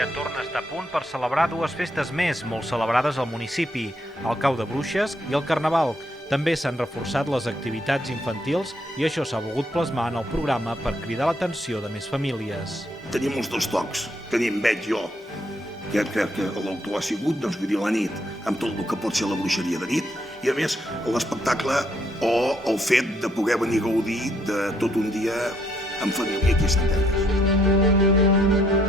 ja torna a estar a punt per celebrar dues festes més, molt celebrades al municipi, el Cau de Bruixes i el Carnaval. També s'han reforçat les activitats infantils i això s'ha volgut plasmar en el programa per cridar l'atenció de més famílies. Tenim els dos tocs. Tenim, veig jo, que crec que l'autor ha sigut, doncs, vull dir, la nit, amb tot el que pot ser la bruixeria de nit, i a més l'espectacle o el fet de poder venir a gaudir de tot un dia en família aquí a Centelles.